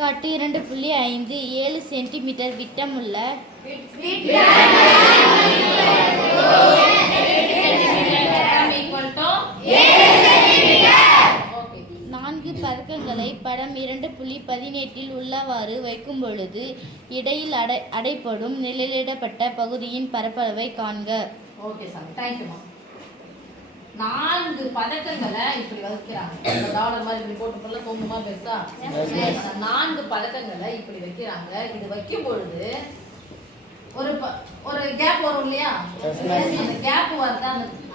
எடுத்துக்காட்டு 2.5 7 சென்டிமீட்டர் விட்டமுள்ள 4 பதக்கங்களை படம் 2.18 உள்ளவாறு வைக்கும் பொழுது இடையில் அடைப்படும் நிழலிடப்பட்ட பகுதியின் பரப்பளவை காண்க. ஓகே சார், தேங்க்யூமா. 4 பதக்கங்களை இப்படி வைக்கிறாங்க. டாலர் மாதிரி இப்படி போட்டு போல தோங்குமா பெருசா? 4 பதக்கங்களை இப்படி வைக்கிறாங்க. இது வைக்கும் பொழுது ஒரு கேப் வரும் இல்லையா? அந்த கேப் வருது,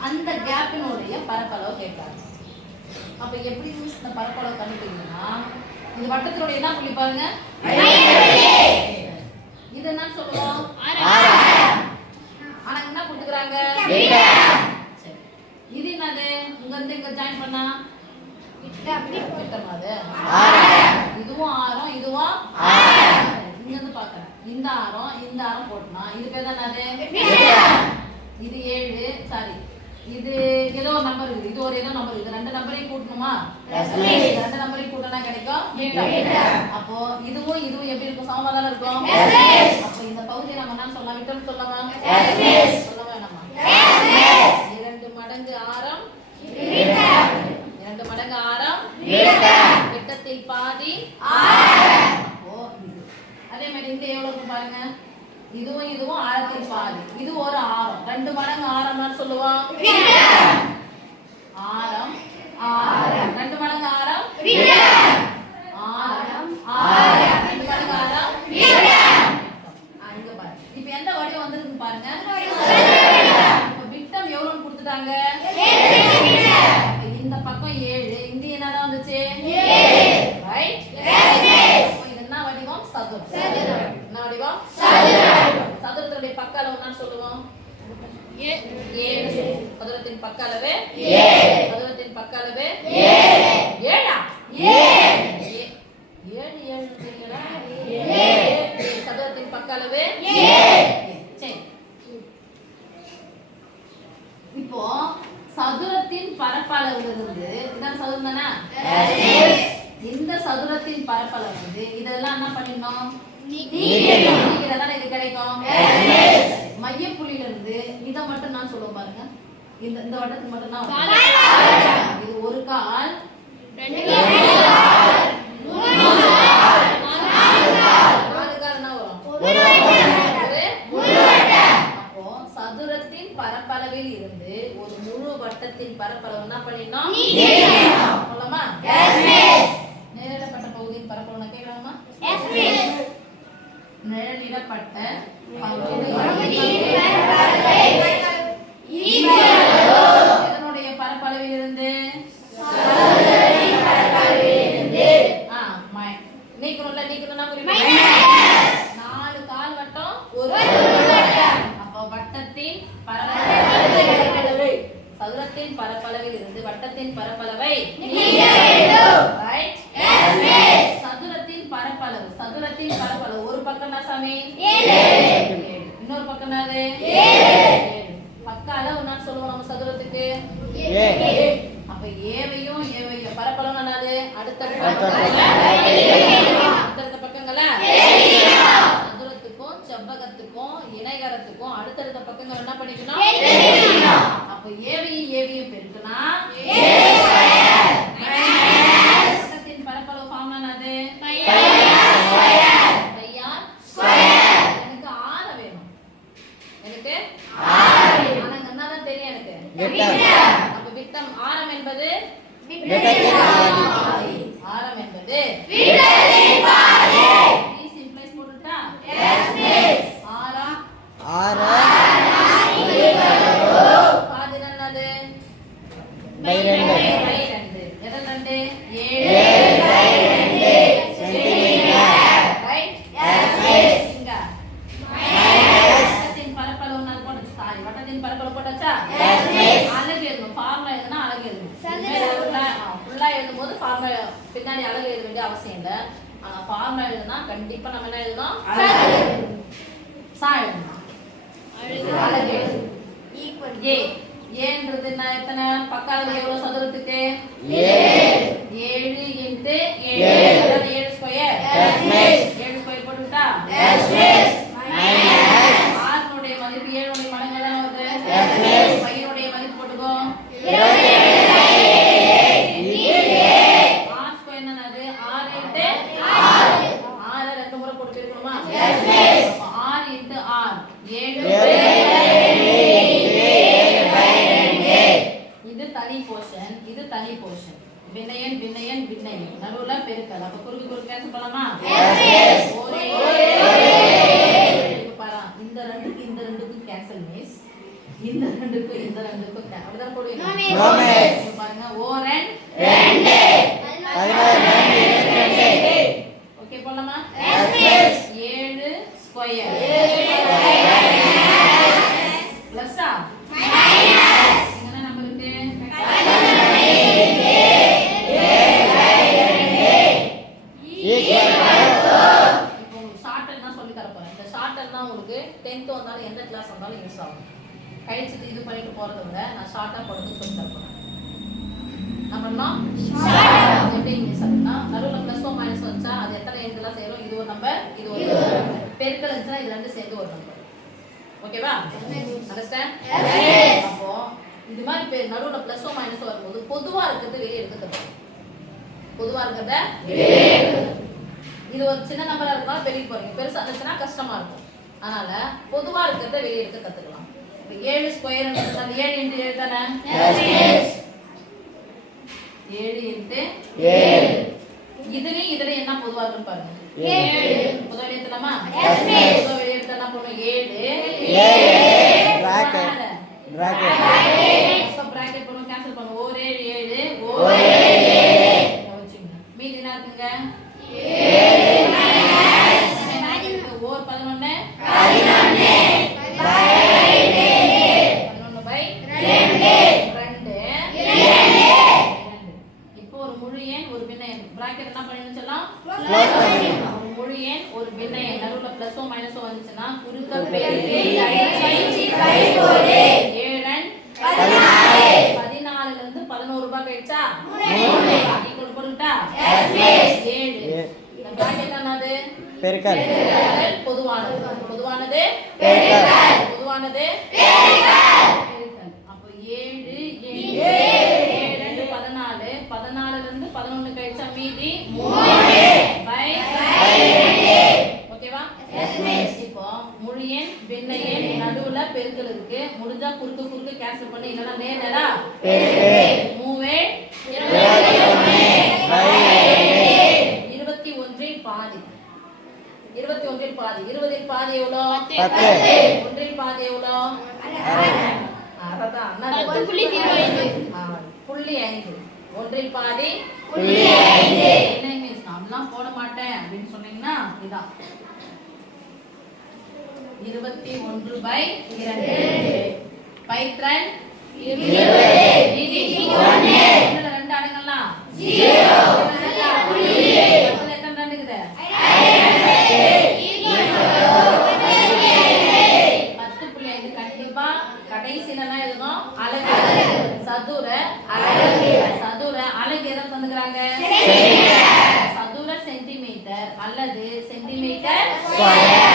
அந்த கேப்பினுடைய பரப்பளவு கேட்கறாங்க. அப்ப எப்படி இந்த பரப்பளவு கண்டுபிடிக்கணும்னா, இந்த வட்டத்தினுடைய என்ன புள்ளி பாருங்க, இது என்ன சொல்லுவோம்? ஆனா என்ன கொடுத்துக்கிறாங்க? இது என்னது? இங்க இருந்து இங்க ஜாயின் பண்ணா விட்டமாது. இதுவும் ஆரம், இதுவும் இங்க இருந்து பாக்குறேன். இந்த ஆரம் போட்டனா இது பேர் தான் என்னது? இது 7. சாரி, இது ஏதோ ஒரு நம்பர் இருக்கு. இது ஒரு ஏதோ நம்பர் இருக்கு. 2 நம்பரையும் கூட்டணுமா? 2 நம்பரையும் கூட்டினா கிடைக்கும் மீட்டர். அப்போ இதுவும் எப்படி இருக்கும்? சமமா தான இருக்கும். அப்ப இந்த பகுதியை நம்ம என்ன சொல்லலாம்? விட்டம் சொல்லலாம். சொல்ல வேணாமா? 2 மடங்கு ஆரம் மீட்டர். 2 மடங்கு ஆரம் மீட்டர். விட்டத்தில் பாதி ஆரம். அப்போ அதே மாதிரி இந்த எவ்வளவு பாருங்க, இதுவும் ஆரத்தில் பாதி. இது ஒரு ஆரம். 2 மடங்கு ஆரம் தான் சொல்லுவோம் ஆரம். 2 மடங்கு ஆரம் ஆரம். 2 மடங்கு ஆரம். இங்க பாருங்க, இப்போ எந்த வடிவம் வந்திருக்கு பாருங்க. இப்போ விட்டம் எவ்வளவு கொடுத்துட்டாங்க? இந்த பக்கம் 7, இங்க என்னதான் வந்துச்சு? ரைட். இது என்ன வடிவம்? சதுரம். என்ன வடிவம்? சதுரத்துடைய பக்க அளவு என்ன சொல்லுவோம்? 7. சதுரத்தின் பக்க அளவு 7. சதுரத்தின் பக்க அளவு 7. 7 சதுரத்தின் பக்க அளவு 7. சரி, இப்போ சதுரத்தின் பரப்பளவுல இருந்து இதான் சதுரம் தானே? இந்த சதுரத்தின் பரப்பளவு வந்து இதெல்லாம் என்ன பண்ணிடணும்? நீக்கிறதான இது கிடைக்கும். மைய புள்ளியில இருந்து இதை மட்டும் நான் சொல்லுவோம் பாருங்க. இந்த வட்டத்துக்கு மட்டும் தான் இது ஒரு கால், 2 கால், 3 கால், 4 கால் என்ன வரும்? ஒரு முழு வட்டம். அப்போ சதுரத்தின் பரப்பளவில் இருந்து ஒரு முழு வட்டத்தின் பரப்பளவு என்ன பண்ணிடணும்? சொல்லலாமா? நிழலிடப்பட்ட பகுதியின் பரப்பளவு நான் கேட்கலாமா? நிழலிடப்பட்ட இதனுடைய பரப்பளவில் இருந்து நீக்கணும்னா 4 கால் வட்டம் ஒரு வட்டம். அப்போ வட்டத்தின் பரப்பளவு சதுரத்தின் பரப்பளவில் இருந்து வட்டத்தின் பரப்பளவை ரைட். சதுரத்தின் பரப்பளவு ஒரு பக்கம் என்ன சாமி? 7. இன்னொரு பக்கம் என்னது? 7. பக்க அளவு என்ன சொல்லுவோம் நம்ம சதுரத்துக்கு? 7. அப்ப ஏவையும் பரப்பளவு என்னது? அடுத்தடுத்த பக்கங்களா? சதுரத்துக்கும் செவ்வகத்துக்கும் இணைகரத்துக்கும் அடுத்தடுத்த பக்கங்கள் என்ன பண்ணிக்கணும்? அப்ப ஏவையும் பெருக்குனா வட்டத்தின் பரப்பளவு ஃபார்முலா என்னது? எனக்கு ஆரம் வேணும். எனக்கு ஆரம் என்னதான் தெரியும் எனக்கு. அப்ப விட்டம் ஆரம் என்பது ஆரம் என்பது சிம்பிளைஸ் போட்டுட்டா ஆரம் பாதி என்னது? 2. எதன் 2? 7 சென்டிமீட்டர். ரைட். இங்க வட்டத்தின் பரப்பளவு நான் போட்டு சாரி வட்டத்தின் பரப்பளவு போட்டாச்சா? அலகு எழுதணும். ஃபார்முலா எழுதுனா அலகு எழுதணும். ஃபுல்லா எழுதும்போது ஃபார்முலா பின்னாடி அலகு எழுத வேண்டிய அவசியம் இல்லை. ஆனா ஃபார்முலா எழுதுனா கண்டிப்பா நம்ம என்ன எழுதணும்? சா எழுதணும். அலகு எழுதணும். ஏ ஏன்றது என்ன? எத்தனை பக்க அளவு எவ்வளவு சதுரத்துக்கு? 7. 7 × 7 7 ஸ்கொயர் 7 ஸ்கொயர் போட்டுட்டா 6 உடைய மதிப்பு 7 உடைய மடங்கு தான வருது 5 உடைய மதிப்பு போட்டுக்கோ 6 ஸ்கொயர் என்னது 6 இன்டு 6 ரெண்டு முறை போட்டு இருக்கணுமா அப்ப 6 இன்டு 6 7 இது தனி போர்ஷன் இது தனி போர்ஷன் வினையன் வினையன் வினையன் நடுவுல பெருக்கல் அப்ப குறுக்கு குறுக்கு கேன்சல் பண்ணலாமா பாரு இந்த ரெண்டுக்கும் கேன்சல் மிஸ் இந்த ரெண்டுக்கும் அப்படிதான் போடுவீங்க பாருங்க ஓரன் 2 ஓகே போலாமா 7 ஸ்கொயர் பிளஸ்ஸா என்ன நம்பர் இருக்கு இப்போ ஷார்ட் என்ன சொல்லி தர போறேன் இந்த ஷார்ட் தான் உங்களுக்கு 10th வந்தாலும் எந்த கிளாஸ் வந்தாலும் யூஸ் ஆகும் கழிச்சிட்டு இது பண்ணிட்டு போறத விட நான் ஷார்ட்டா போடுறது சொல்லி தர போறேன் நம்ம எப்படி மிஸ் ஆகுதுன்னா நடுவுல பிளஸ் ஓ மைனஸ் வச்சா அது எத்தனை எண்கள்லாம் சேரும் இது ஒரு நம்பர் இது ஒரு பெருக்கல் இருந்துச்சுன்னா இது ரெண்டு சேர்ந்து ஒரு நம்பர் ஓகேவா அண்டர்ஸ்டாண்ட் அப்போ இது மாதிரி நடுவுல பிளஸ் ஓ மைனஸ் வரும்போது பொதுவா இருக்கிறது வெளியே எடுக்க கத்துக்கணும் பொதுவா இருக்கிறத இது ஒரு சின்ன நம்பரா இருக்கா பெரிய போறீங்க பெருசா இருந்துச்சுன்னா கஷ்டமா இருக்கும் அதனால பொதுவா இருக்கிறத வெளியே எடுக்க கத்துக்கலாம் இப்போ 7 ஸ்கொயர் அந்த 7 இன்டு 7 தானே 7 இன்டு 7 இதுலயும் என்ன பொதுவா இருக்குன்னு பாருங்க 7 பொதுவா எடுத்துலாமா பொதுவா வெளியே எடுத்தா என்ன பண்ணும் 7 பிராக்கெட் பண்ணுவோம் கேன்சல் பண்ணுவோம் ஓர் 7 ஓர் 7 மீதி என்ன இருக்குங்க 7 ஓர் 11 இப்போ ஒரு முழு எண் ஒரு பின்ன எண் பிராக்கெட் என்ன பண்ணணும்னு சொல்லலாம் ஒரு முழு எண் ஒரு பின்ன எண் நடுவுல பிளஸ் ஓ மைனஸ் ஓ வந்துச்சுன்னா குறுக்க பெருக்கி அடிச்சு 7 14ல இருந்து 11 ரூபாய் கழிச்சா 3 ஈக்குவல் போட்டுட்டா 7 இந்த பிராக்கெட் என்னது பெருக்கல் பொதுவானது பொதுவானது பெருக்கல் பொதுவானது பெருக்கல் அப்ப 7 7 14 14ல இருந்து 11 கழிச்சா மீதி 3 ஓகேவா இப்போ முழு எண் பின்ன எண் நடுவுல பெருக்கல் இருக்கு முடிஞ்சா குறுக்கு குறுக்கு கேன்சல் பண்ணி இல்லனா நேரா பெருக்கல் 3 21 இன் பாதி 21 இன் பாதி 20 இன் பாதி எவ்வளவு 10 1 இன் பாதி எவ்வளவு அதான் 10.05 1 இன் பாதி 0.5 என்ன மீன்ஸ் நான்லாம் போட மாட்டேன் அப்படினு சொன்னீங்கன்னா இதான் 21/2 பைத்ரன் 20 மீதி 1 இதுல ரெண்டு அடங்கலாம் 0 அதுல எத்தனை ரெண்டு இருக்குது 10.5 கண்டிப்பா கடைசில தான் எழுதணும் அலகு சதுர அலகு சதுர அலகு எதை தந்துக்கறாங்க சதுர சென்டிமீட்டர் அல்லது சென்டிமீட்டர் ஸ்கொயர்